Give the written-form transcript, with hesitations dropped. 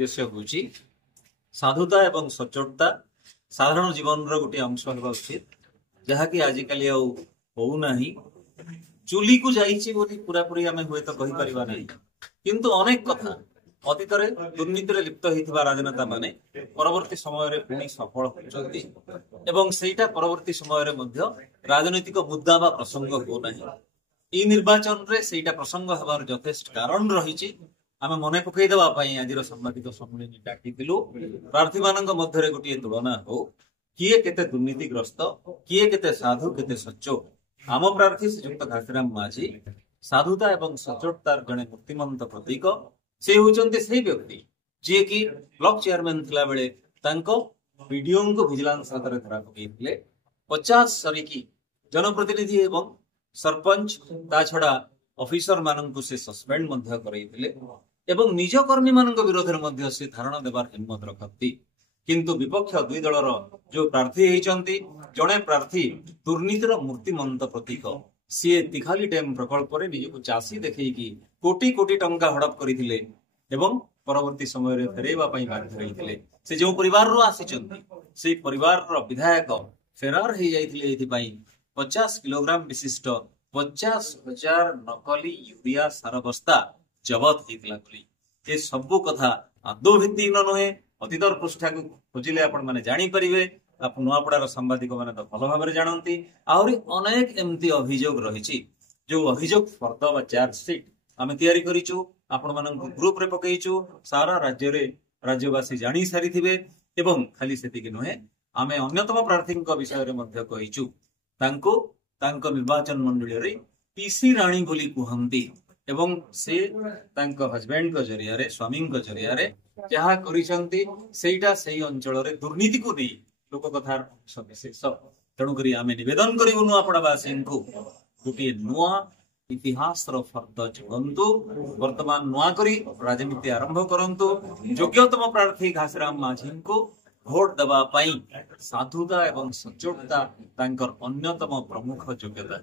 उद्देश्य होची साधुता एवं सचोटता साधारण जीवन गोटे अंश होगा उचित जहाँकि आजिकल होना चुली को जाइए पूरा पूरी आम हुए तो कही पारिबा नहीं किंतु अनेक कथा अतीत दुर्नीति लिप्त होता राजनेता माने परवर्ती समय पुणी सफल होती परवर्ती समय राजनैतिक मुद्दा बा प्रसंग हो नहीं निर्वाचन रे सेटा प्रसंग हबार यथेष्ट कारण रही आम मन पकईदेवा आज सांबादिक सम्मेलन डाकी प्रार्थी मान मध्य गोटे तुलना हो किए केते दुर्नीतिग्रस्त किए केते साधु केते सच्चो आम प्रार्थी श्रीजुक्त घासीराम माझी साधुता एवं सचोटतार जड़े मूर्तिमंत प्रतीक से होचंते से व्यक्ति जे कि ब्लॉक चेयरमैन थिला बेले तांको वीडियो को विजिलेंस हाथ में धरा पकईथिले 50 सरिकी जनप्रतिनिधि एवं सरपंच ता छड़ा ऑफिसर माननकु से सस्पेंड मध्य करैथिले एवं निज कर्मी माननक विरोध रे मध्य से धारणा देबार हिम्मत रखती किंतु विपक्ष दुई दलर जो प्रार्थी होइचंती जड़े प्रार्थी दुर्नीतिर मूर्तिमंत प्रतीक सी तिखाली डैम प्रकल्प रे निजको चासी देखैकी कोटी कोटी टंका हड़प करथिले एवं परवर्ती समय रे फेरेबा पई बाध्य रहिथिले से जो परिवार रो आसीचंती से परिवार रो विधायक फेरार हे जाइथिले एथि पई 50 किलोग्राम विशिष्ट 50,000 नकली यूरिया सार बस्ता जबत हेतला बोली ए सब कथा आदौ भित्तिहीन नहे अतीतर पृष्ठा को खोजिले आपण माने जानी परिबे आप नुआपड़ार सांबादिक माने तो भल भाव जानती आहरी अनेक एमती अभियोग रही जो अभियोग फर्द बा चार्जसीट आम तैयारी करिचु आपण मानक ग्रुप रे पकईचु सारा राज्य रे राज्यवासी जानी सारी थिबे एवं खाली सेतिक नुहे आमे अन्यतम प्रार्थी विषय रे मध्य कहिचु तांको तांको निर्वाचन मंडली रे पीसी राणी बोली कुहंती एवं से तांको हस्बैंड को जरिया रे स्वामी को जरिया रे जहा करिसंती सेटा सेही अंचल रे दुर्नीति को नहीं लोक कथार सविशेष तेणुक आम नवेदन करूँ नुआपड़ावासी को गोटे नुआ इतिहास फर्द जोड़ू वर्तमान नुआ करी राजनीति आरंभ करंतु योग्यतम प्रार्थी घासीराम माझी को भोट देवा साधुता एवं सचोटता अन्यतम प्रमुख योग्यता।